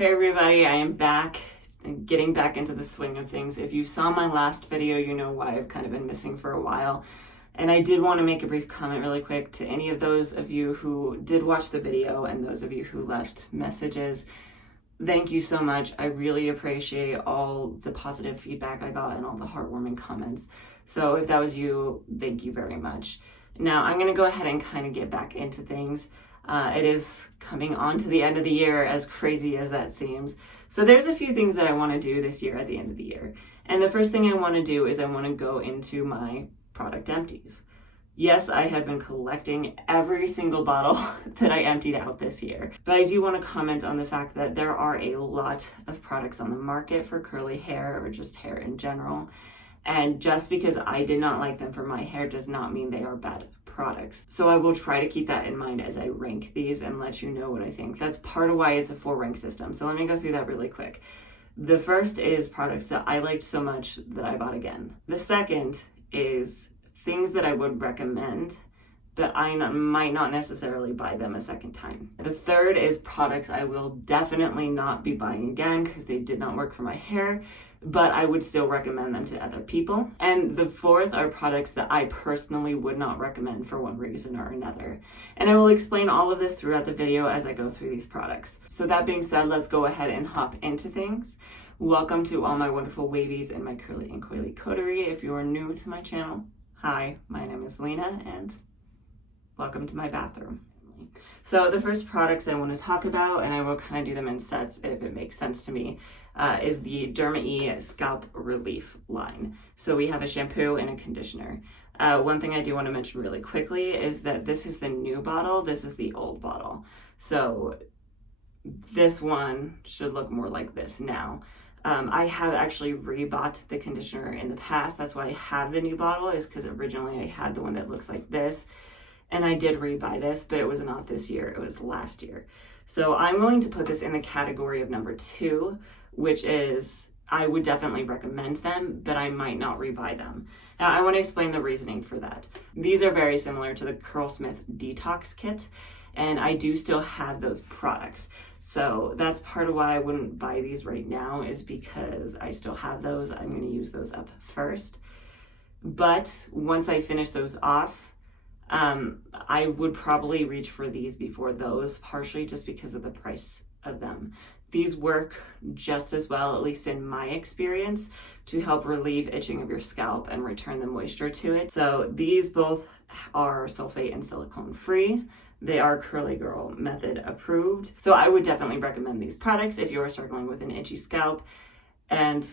Hey everybody, I am back, getting back into the swing of things. If you saw my last video, you know why I've kind of been missing for a while. And I did want to make a brief comment really quick to any of those of you who did watch the video and those of you who left messages. Thank you so much. I really appreciate all the positive feedback I got and all the heartwarming comments. So if that was you, thank you very much. Now I'm going to go ahead and kind of get back into things. It is coming on to the end of the year, as crazy as that seems. So there's a few things that I want to do this year at the end of the year. And the first thing I want to do is I want to go into my product empties. Yes, I have been collecting every single bottle that I emptied out this year. But I do want to comment on the fact that there are a lot of products on the market for curly hair or just hair in general. And just because I did not like them for my hair does not mean they are bad products. So I will try to keep that in mind as I rank these and let you know what I think. That's part of why it's a 4-rank system. So let me go through that really quick. The first is products that I liked so much that I bought again. The second is things that I would recommend, but I might not necessarily buy them a second time. The third is products I will definitely not be buying again because they did not work for my hair, but I would still recommend them to other people. And the fourth are products that I personally would not recommend for one reason or another. And I will explain all of this throughout the video as I go through these products. So that being said, let's go ahead and hop into things. Welcome to all my wonderful wavies and my curly and coily coterie. If you are new to my channel, hi, my name is Lena and welcome to my bathroom. So the first products I want to talk about, and I will kind of do them in sets if it makes sense to me, is the Derma-e Scalp Relief line. So we have a shampoo and a conditioner. One thing I do want to mention really quickly is that this is the new bottle, this is the old bottle. So this one should look more like this now. I have actually rebought the conditioner in the past. That's why I have the new bottle, is because originally I had the one that looks like this. And I did rebuy this, but it was not this year, it was last year. So I'm going to put this in the category of number 2, which is I would definitely recommend them, but I might not rebuy them. Now I want to explain the reasoning for that. These are very similar to the Curlsmith Detox Kit, and I do still have those products. So that's part of why I wouldn't buy these right now, is because I still have those. I'm going to use those up first. But once I finish those off, I would probably reach for these before those, partially just because of the price of them. These work just as well, at least in my experience, to help relieve itching of your scalp and return the moisture to it. So these both are sulfate and silicone-free. They are Curly Girl Method approved. So I would definitely recommend these products if you are struggling with an itchy scalp. And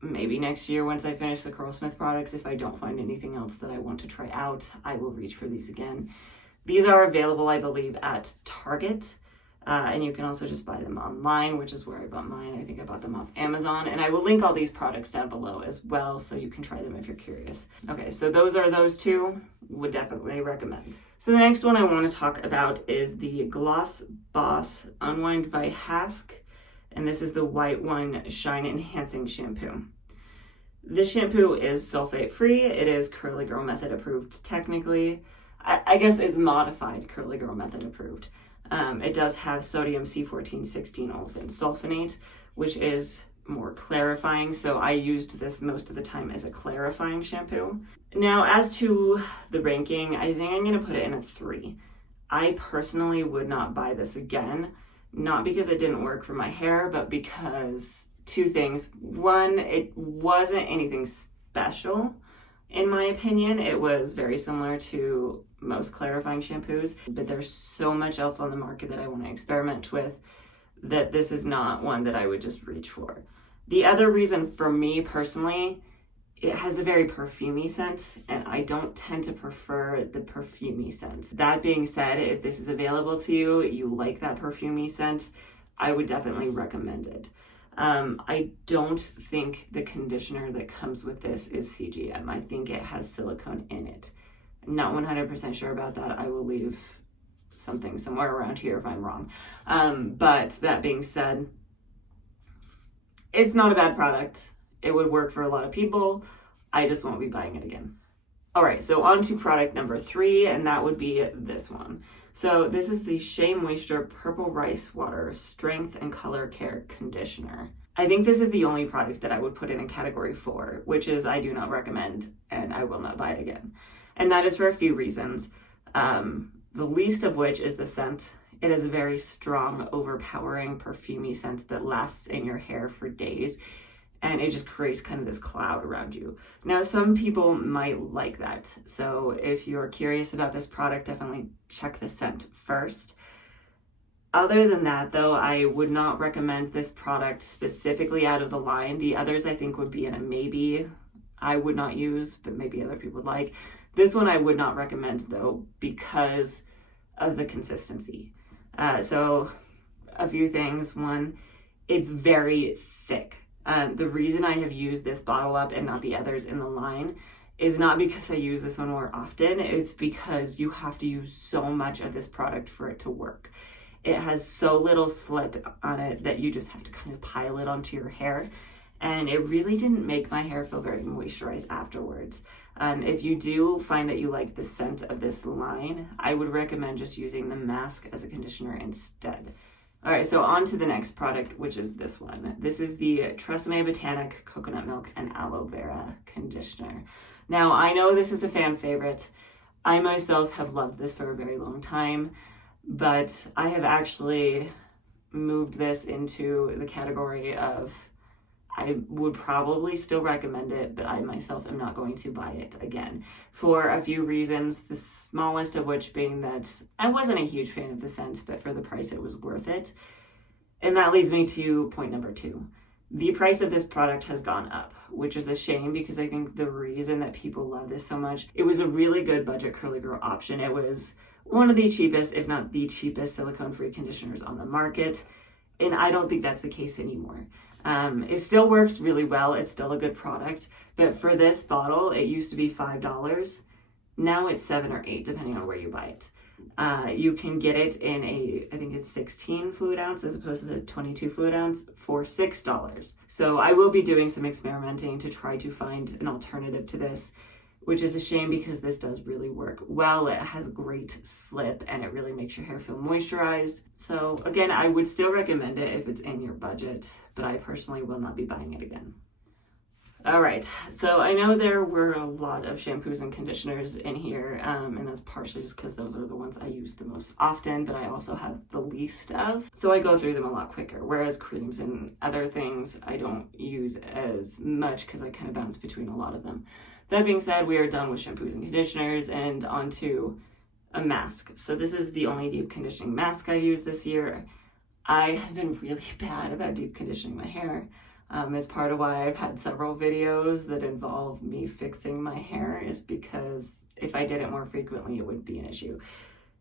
maybe next year, once I finish the Curlsmith products, if I don't find anything else that I want to try out, I will reach for these again. These are available, I believe, at Target. And you can also just buy them online, which is where I bought mine. I think I bought them off Amazon. And I will link all these products down below as well, so you can try them if you're curious. Okay, so those are those two. Would definitely recommend. So the next one I want to talk about is the Gloss Boss Unwined by Hask. And this is the White One Shine Enhancing Shampoo. This shampoo is sulfate-free. It is Curly Girl Method approved technically. I guess it's modified Curly Girl Method approved. It does have sodium C14-16 olefin sulfonate, which is more clarifying. So I used this most of the time as a clarifying shampoo. Now, as to the ranking, I think I'm going to put it in a 3. I personally would not buy this again. Not because it didn't work for my hair, but because 2 things. One, it wasn't anything special, in my opinion. It was very similar to most clarifying shampoos, but there's so much else on the market that I want to experiment with that this is not one that I would just reach for. The other reason for me personally, it has a very perfumey scent, and I don't tend to prefer the perfumey scents. That being said, if this is available to you, you like that perfumey scent, I would definitely recommend it. I don't think the conditioner that comes with this is CGM. I think it has silicone in it. I'm not 100% sure about that. I will leave something somewhere around here if I'm wrong. But that being said, it's not a bad product. It would work for a lot of people. I just won't be buying it again. All right, so on to product number 3, and that would be this one. So this is the Shea Moisture Purple Rice Water Strength and Color Care Conditioner. I think this is the only product that I would put in a category 4, which is I do not recommend and I will not buy it again. And that is for a few reasons. The least of which is the scent. It is a very strong, overpowering, perfumey scent that lasts in your hair for days. And it just creates kind of this cloud around you. Now, some people might like that. So if you're curious about this product, definitely check the scent first. Other than that, though, I would not recommend this product specifically out of the line. The others I think would be in a maybe. I would not use, but maybe other people would like. This one I would not recommend, though, because of the consistency. So a few things. One, it's very thick. The reason I have used this bottle up and not the others in the line is not because I use this one more often. It's because you have to use so much of this product for it to work. It has so little slip on it that you just have to kind of pile it onto your hair. And it really didn't make my hair feel very moisturized afterwards. If you do find that you like the scent of this line, I would recommend just using the mask as a conditioner instead. All right, so on to the next product, which is this one. This is the Tresemme Botanique Coconut Milk and Aloe Vera Conditioner. Now, I know this is a fan favorite. I myself have loved this for a very long time, but I have actually moved this into the category of I would probably still recommend it, but I myself am not going to buy it again for a few reasons, the smallest of which being that I wasn't a huge fan of the scent, but for the price it was worth it. And that leads me to point number 2. The price of this product has gone up, which is a shame because I think the reason that people love this so much, it was a really good budget curly girl option. It was one of the cheapest, if not the cheapest, silicone-free conditioners on the market. And I don't think that's the case anymore. It still works really well. It's still a good product. But for this bottle, it used to be $5. Now it's $7 or $8, depending on where you buy it. You can get it in I think it's 16 fluid ounce as opposed to the 22 fluid ounce for $6. So I will be doing some experimenting to try to find an alternative to this, which is a shame because this does really work well. It has great slip and it really makes your hair feel moisturized. So again, I would still recommend it if it's in your budget, but I personally will not be buying it again. All right, so I know there were a lot of shampoos and conditioners in here, and that's partially just because those are the ones I use the most often, but I also have the least of. So I go through them a lot quicker, whereas creams and other things I don't use as much because I kind of bounce between a lot of them. That being said, we are done with shampoos and conditioners and onto a mask. So this is the only deep conditioning mask I used this year. I have been really bad about deep conditioning my hair. It's part of why I've had several videos that involve me fixing my hair is because if I did it more frequently, it would be an issue.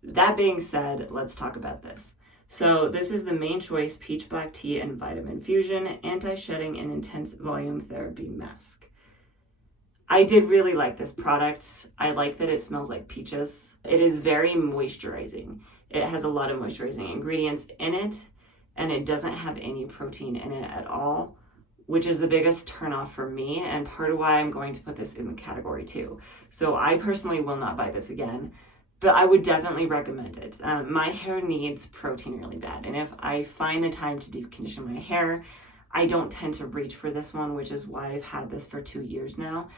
That being said, let's talk about this. So this is the Main Choice Peach Black Tea and Vitamin Fusion Anti-Shedding and Intense Volume Therapy Mask. I did really like this product. I like that it smells like peaches. It is very moisturizing. It has a lot of moisturizing ingredients in it, and it doesn't have any protein in it at all, which is the biggest turnoff for me and part of why I'm going to put this in the category 2. So I personally will not buy this again, but I would definitely recommend it. My hair needs protein really bad, and if I find the time to deep condition my hair, I don't tend to reach for this one, which is why I've had this for 2 years now.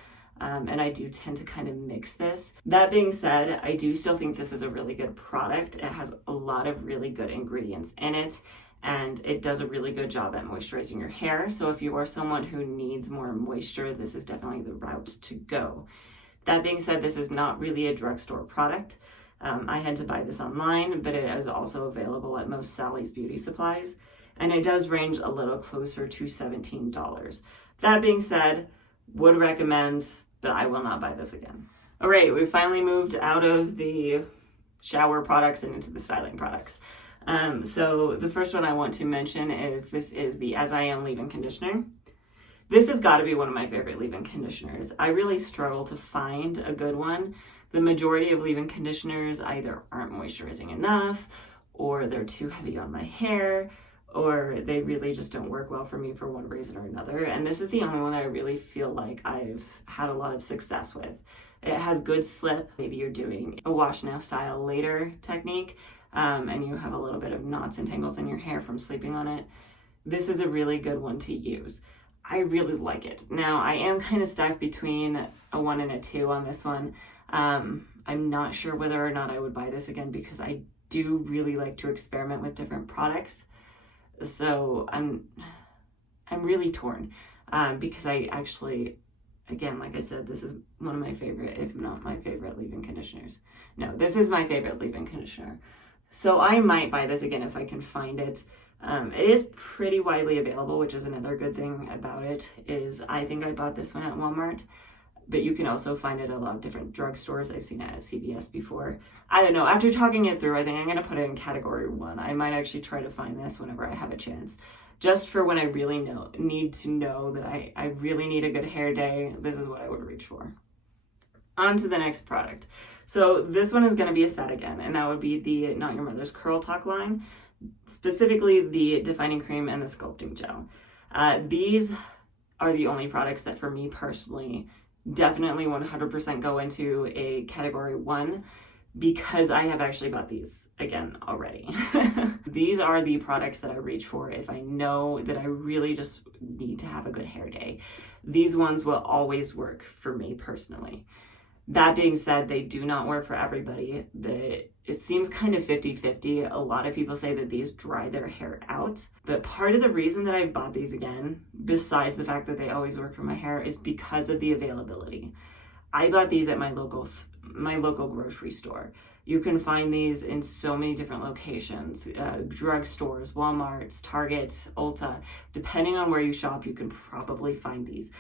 And I do tend to kind of mix this. That being said, I do still think this is a really good product. It has a lot of really good ingredients in it, and it does a really good job at moisturizing your hair. So if you are someone who needs more moisture, this is definitely the route to go. That being said, this is not really a drugstore product. I had to buy this online, but it is also available at most Sally's Beauty Supplies, and it does range a little closer to $17. That being said, would recommend, but I will not buy this again. All right, we finally moved out of the shower products and into the styling products. So the first one I want to mention is this is the As I Am Leave-In Conditioner. This has got to be one of my favorite leave-in conditioners. I really struggle to find a good one. The majority of leave-in conditioners either aren't moisturizing enough, or they're too heavy on my hair, or they really just don't work well for me for one reason or another. And this is the only one that I really feel like I've had a lot of success with. It has good slip. Maybe you're doing a wash now style later technique, and you have a little bit of knots and tangles in your hair from sleeping on it. This is a really good one to use. I really like it. Now, I am kind of stuck between a 1 and a 2 on this one. I'm not sure whether or not I would buy this again because I do really like to experiment with different products. So I'm really torn because I actually, again, like I said, this is one of my favorite, if not my favorite leave-in conditioners. No, this is my favorite leave-in conditioner. So I might buy this again if I can find it. It is pretty widely available, which is another good thing about it, is I think I bought this one at Walmart, but you can also find it at a lot of different drugstores. I've seen it at CVS before. I don't know. After talking it through, I think I'm going to put it in category 1. I might actually try to find this whenever I have a chance. Just for when I really need to know that I really need a good hair day, this is what I would reach for. On to the next product. So this one is going to be a set again, and that would be the Not Your Mother's Curl Talk line, specifically the Defining Cream and the Sculpting Gel. These are the only products that for me personally definitely 100% go into a category 1 because I have actually bought these again already. These are the products that I reach for if I know that I really just need to have a good hair day. These ones will always work for me personally. That being said, they do not work for everybody. It seems kind of 50-50. A lot of people say that these dry their hair out. But part of the reason that I've bought these again, besides the fact that they always work for my hair, is because of the availability. I bought these at my local grocery store. You can find these in so many different locations, drugstores, Walmarts, Targets, Ulta. Depending on where you shop, you can probably find these,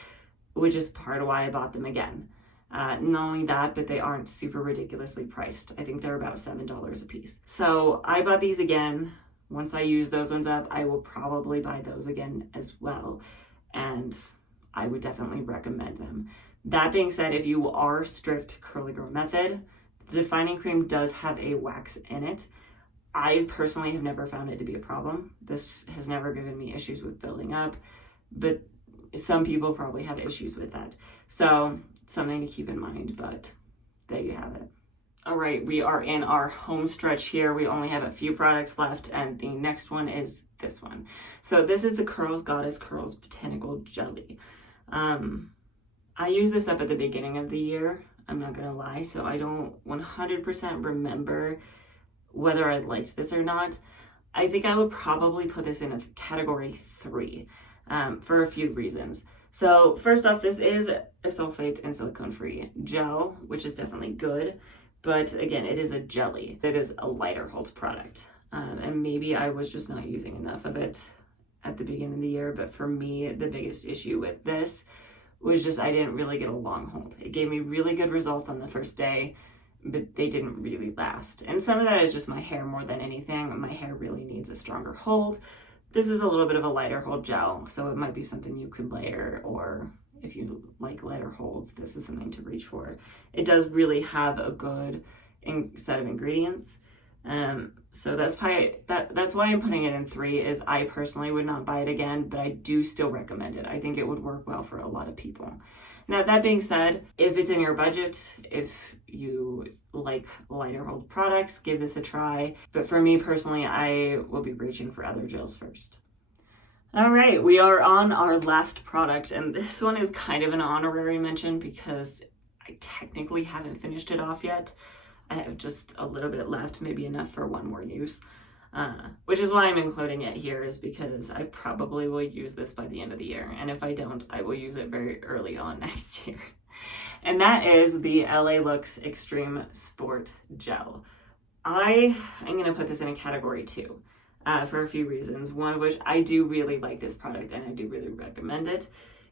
which is part of why I bought them again. Not only that, but they aren't super ridiculously priced. I think they're about $7 a piece. So I bought these again. Once I use those ones up, I will probably buy those again as well. And I would definitely recommend them. That being said, if you are strict curly girl method, the Defining Cream does have a wax in it. I personally have never found it to be a problem. This has never given me issues with building up, but some people probably have issues with that. So something to keep in mind, but there you have it. All right, we are in our home stretch here. We only have a few products left, and the next one is this one. So this is the Curls Goddess Curls Botanical Jelly. I used this up at the beginning of the year, I'm not gonna lie, so I don't 100% remember whether I liked this or not. I think I would probably put this in a category 3 for a few reasons. So first off, this is a sulfate and silicone-free gel, which is definitely good. But again, it is a jelly. It is a lighter hold product. And maybe I was just not using enough of it at the beginning of the year. But for me, the biggest issue with this was just I didn't really get a long hold. It gave me really good results on the first day, but they didn't really last. And some of that is just my hair more than anything. My hair really needs a stronger hold. This is a little bit of a lighter hold gel, so it might be something you could layer, or if you like lighter holds, this is something to reach for. It does really have a good set of ingredients. So that's why I'm putting it in 3, is I personally would not buy it again, but I do still recommend it. I think it would work well for a lot of people. Now, that being said, if it's in your budget, if you like lighter hold products, give this a try. But for me personally, I will be reaching for other gels first. All right, we are on our last product, and this one is kind of an honorary mention because I technically haven't finished it off yet. I have just a little bit left, maybe enough for one more use, which is why I'm including it here, is because I probably will use this by the end of the year. And if I don't, I will use it very early on next year. And that is the LA Looks Extreme Sport Gel. I am going to put this in a category 2 for a few reasons. One of which, I do really like this product and I do really recommend it.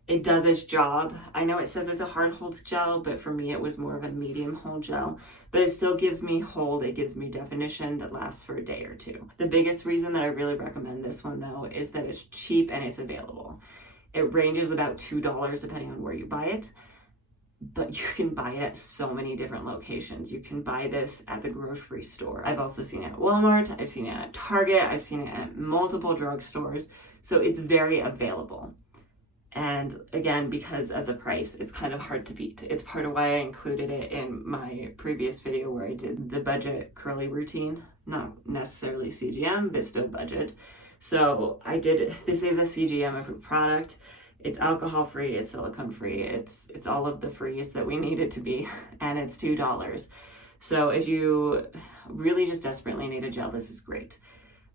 It does its job. I know it says it's a hard hold gel, but for me it was more of a medium hold gel. But it still gives me hold, it gives me definition that lasts for a day or 2. The biggest reason that I really recommend this one though is that it's cheap and it's available. It ranges about $2 depending on where you buy it, but you can buy it at so many different locations. You can buy this at the grocery store. I've also seen it at Walmart, I've seen it at Target, I've seen it at multiple drugstores, so it's very available. And again, because of the price, it's kind of hard to beat. It's part of why I included it in my previous video where I did the budget curly routine, not necessarily CGM, but still budget. So this is a CGM approved product. It's alcohol free, it's silicone free, it's all of the frees that we need it to be, and it's $2. So if you really just desperately need a gel, this is great.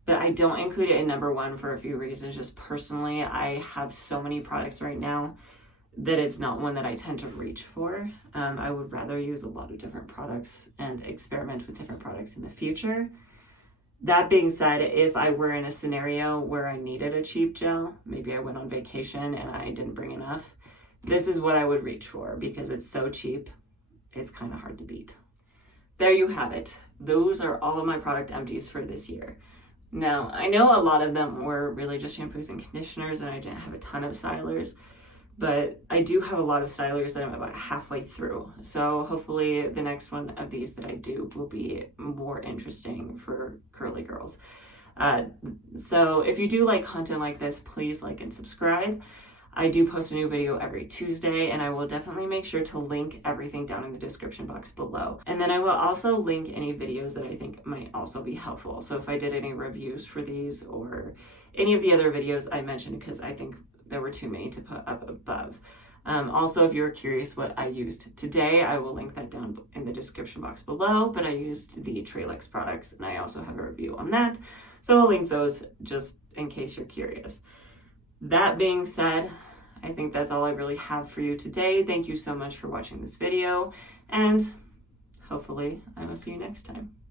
But I don't include it in number one for a few reasons. Just personally, I have so many products right now that it's not one that I tend to reach for. I would rather use a lot of different products and experiment with different products in the future. That being said, if I were in a scenario where I needed a cheap gel, maybe I went on vacation and I didn't bring enough, this is what I would reach for because it's so cheap, it's kind of hard to beat. There you have it. Those are all of my product empties for this year. Now, I know a lot of them were really just shampoos and conditioners and I didn't have a ton of stylers, but I do have a lot of stylers that I'm about halfway through. So hopefully the next one of these that I do will be more interesting for curly girls. So if you do like content like this, please like and subscribe. I do post a new video every Tuesday, and I will definitely make sure to link everything down in the description box below. And then I will also link any videos that I think might also be helpful. So if I did any reviews for these or any of the other videos I mentioned, because I think there were too many to put up above. Also, if you're curious what I used today, I will link that down in the description box below, but I used the Tresemme products, and I also have a review on that. So I'll link those just in case you're curious. That being said, I think that's all I really have for you today. Thank you so much for watching this video, and hopefully I will see you next time.